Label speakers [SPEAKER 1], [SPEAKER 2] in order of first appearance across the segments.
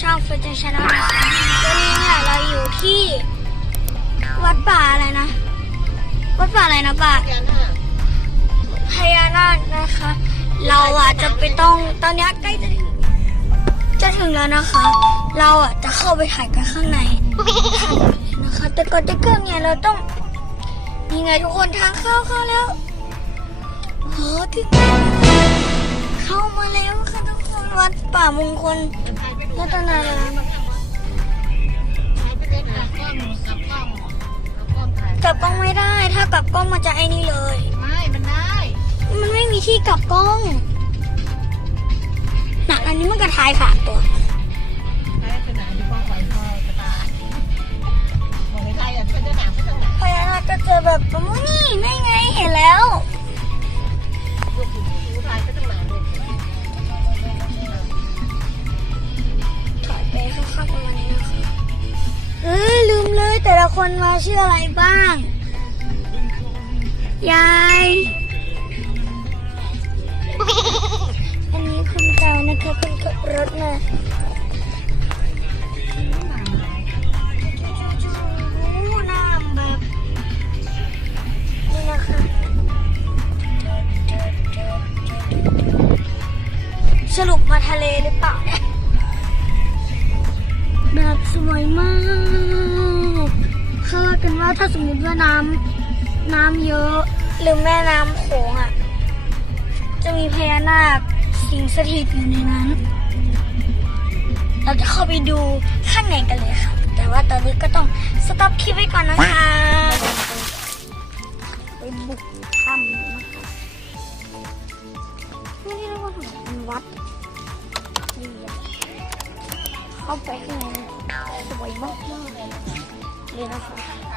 [SPEAKER 1] ช่องฟิวเจอร์ชาแนลนะคะวันนี้เนี่ยเราอยู่ที่วัดป่าอะไรนะ วัดป่าอะไรนะป่าพญานาคนะคะ เราอะจะไปต้องตอนนี้ใกล้จะถึงจะถึงแล้วนะคะ เราอะจะเข้าไปถ่ายกันข้างในนะคะ แต่ก่อนจะเกิดเนี่ยเราต้องนี่ไงทุกคนทางเข้าเข้าแล้วโอ้ถึงเข้ามาแล้วค่ะทุกคนวัดป่ามงคล รัตนารามกลับกล้องไม่ได้ ถ้ากลับกล้องมันจะไอ้นี่เลย
[SPEAKER 2] ไม่ มันได้
[SPEAKER 1] มันไม่มีที่กลับกล้องหนักอันนี้มันกระทายขาดตัว
[SPEAKER 2] ได้ขนาดที่พ่อไฟพ่อกระต่ายบอกไม่ได้อะเป็นจะหนาวไม่ต้องหนาว
[SPEAKER 1] พญานาคก็เจอแบบปะมาณนี่ไม่ไงเห็นแล้ว เอ้ยลืมเลยแต่ละคนมาชื่ออะไรบ้าง ยาย อันนี้คุณเก่านะคะคุณขับรถมา ว่ากันว่าถ้าสมมติว่าน้ำน้ำเยอะ หรือแม่น้ำโขงอะ จะมีพญานาคสิงสถิตอยู่ในนั้น เราจะเข้าไปดูข้างในกันเลยค่ะ แต่ว่าตอนนี้ก็ต้องสต็อปคลิปไว้ก่อนนะคะไปบุกถ้ำนะคะนี่เรียกว่าเป็นวัดนี่อะเข้าไปข้างในสวยมากๆเลยนะคะ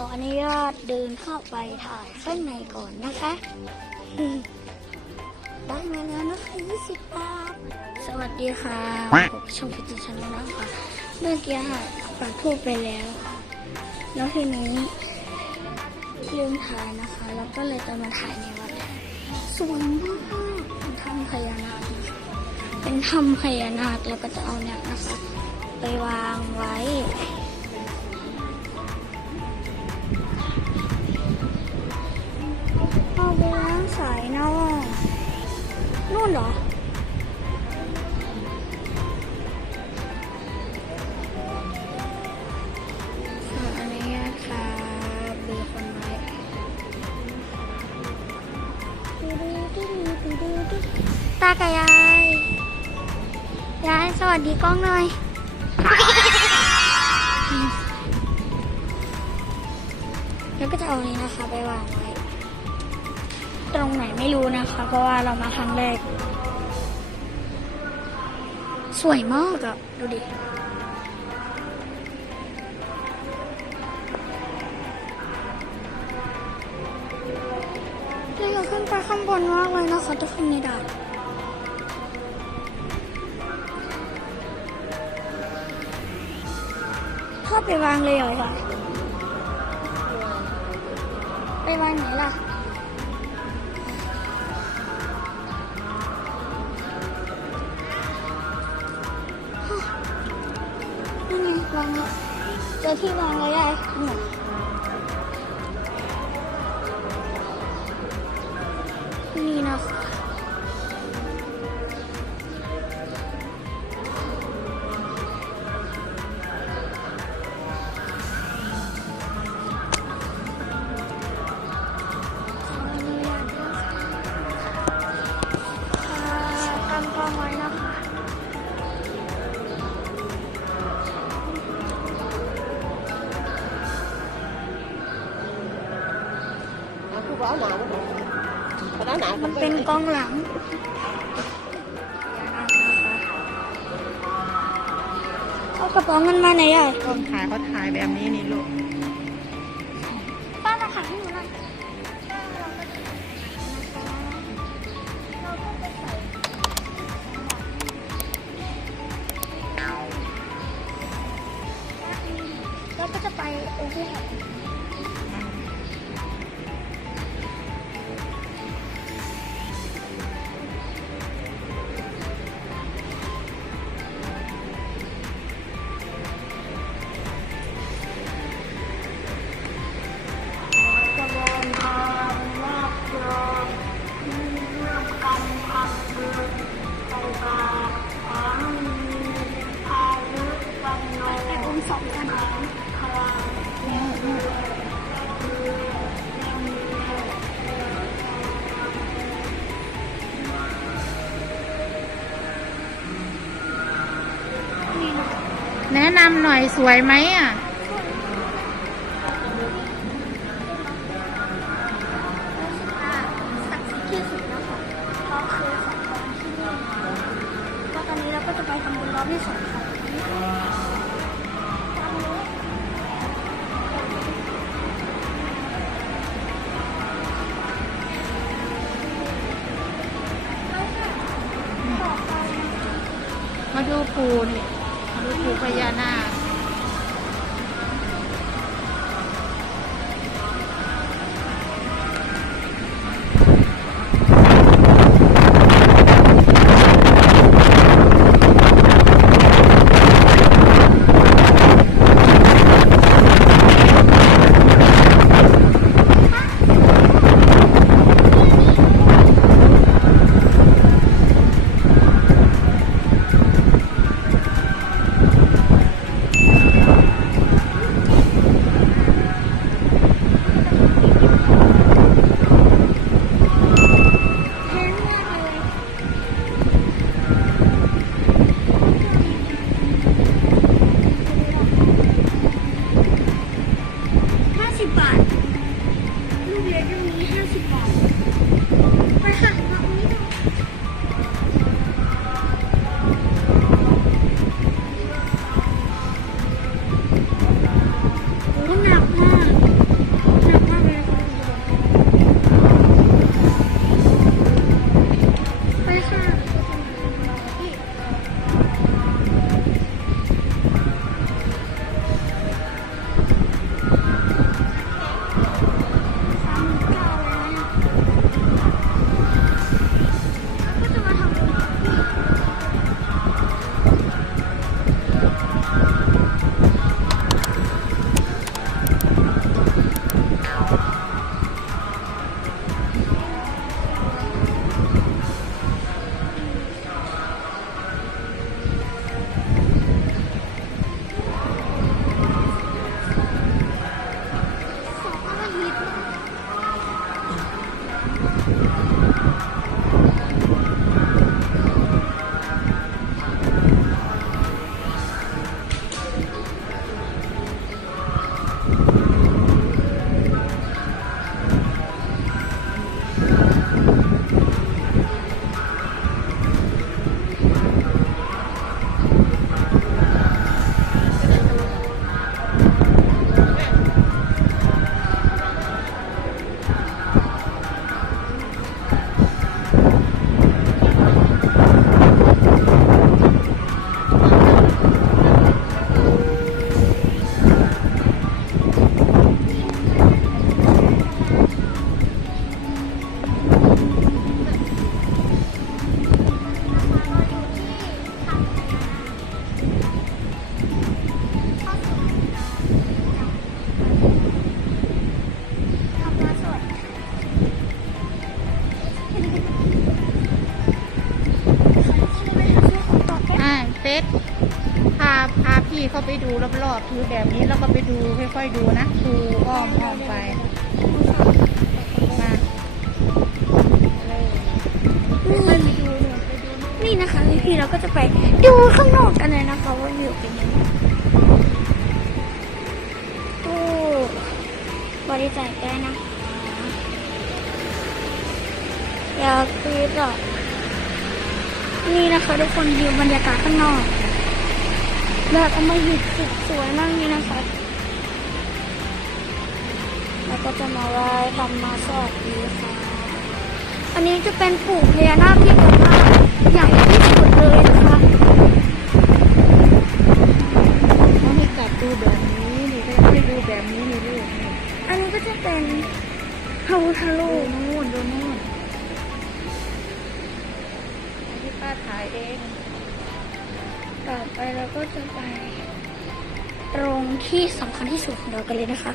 [SPEAKER 1] ออนุญาตเดินเข้าไปถ่ายข้างในก่อนนะคะ ได้มาแล้วนะคะ20บาท สวัสดีค่ะผมชมพิจิตรชนนะคะเมื่อกี้ปักทูบไปแล้ว แล้วทีนี้ลืมถ่ายนะคะ แล้วก็เลยจะมาถ่ายในวัดสวยมากเป็นถ้ำพญานาคเป็นถ้ำพญานาคแล้วก็จะเอาเนี่ยนะคะ ไปวางไว้ สายเนาะนู่นเหรอ ขออนุญาตค่ะเบอร์คนไว้ตากับยาย ยาย สวัสดีกล้องหน่อย แล้วก็จะเอาอันนี้นะคะ ไปวางไว้ต รงไหนไม่รู้นะคะ เพราะว่าเรามาครั้งแรก สวยมากอะดูดิเราอยากขึ้นไปข้างบนมากเลยนะคะจะขึ้นไม่ได้ถ้าไปวางเลยเหรอคะไปวางไหนล่ะ เจอที่ว อง
[SPEAKER 2] ห
[SPEAKER 1] ลังเอากระป๋าเงินมาไหนใหญ่
[SPEAKER 2] กล้องถ่ายเขาถ่ายแบบนี้นี่ลูก
[SPEAKER 1] นะ
[SPEAKER 3] นำหน่อยสวยไหมอะ
[SPEAKER 1] รู้สึกว่า ดูรอบ
[SPEAKER 3] ๆคือแบบนี้แล้วก็ไปดูค่อยๆดูนะดูอ้อมอ้อมไปมา
[SPEAKER 1] นี่นะคะพี่เราก็จะไปดูข้างนอกกันเลยนะคะว่าวิวเป็นยังไงโอ้บริจาคได้นะอยากคือต่อนี่นะคะทุกคนวิวบรรยากาศข้างนอก แบบเอามาหยิบสุดสวยมากนี่นะคะแล้วก็จะมาไหว้ทำมาสวัสดีค่ะ อันนี้จะเป็นปู่พญานาคที่แบบว่าใหญ่ที่สุดเลย
[SPEAKER 3] กัน
[SPEAKER 1] เล
[SPEAKER 3] ย
[SPEAKER 1] นะคะ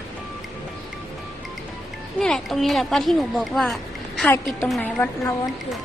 [SPEAKER 1] นี่แหละ ตรงนี้แหละป้าที่หนูบอกว่าถ่ายติดตรงไหนวัดเราวันเกิด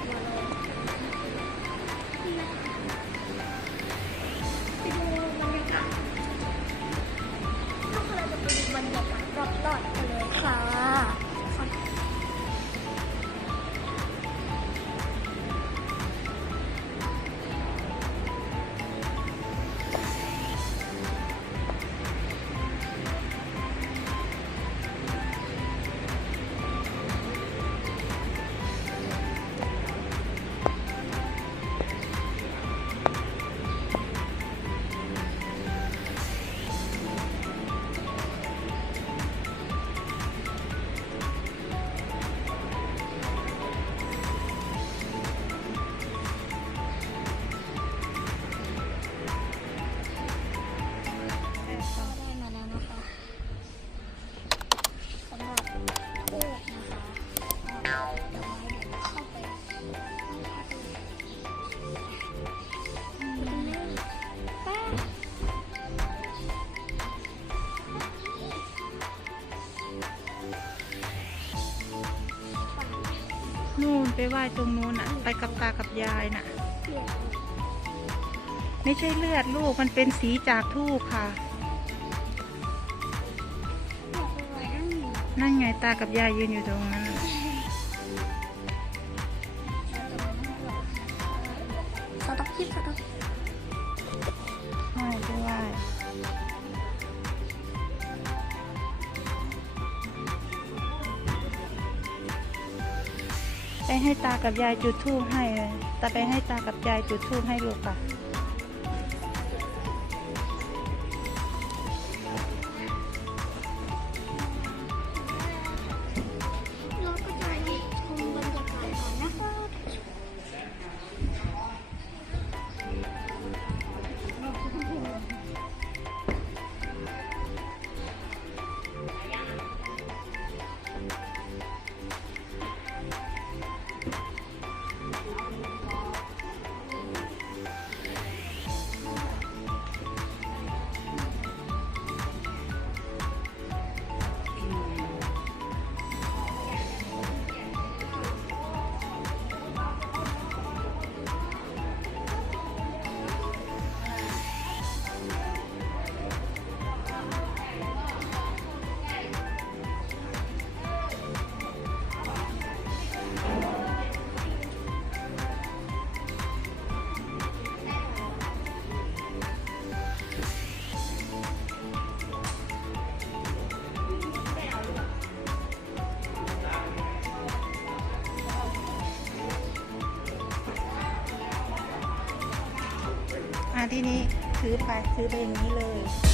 [SPEAKER 1] นู่นไป
[SPEAKER 3] ไหว้ตรงนู้นน่ะ ไปกับตากับยายน่ะ ไม่ใช่เลือดลูกมันเป็นสีจากทูบค่ะ
[SPEAKER 1] นั่น
[SPEAKER 3] ไงตากับยายยืนอยู่ตรงนั้น ให้ตากับยายจุดธูบให้เลยแต่ไปให้ตากับยายจุดธูบให้ลูกค่ะ ที่นี้ซื้อไปซื้อไปอย่างนี้เลย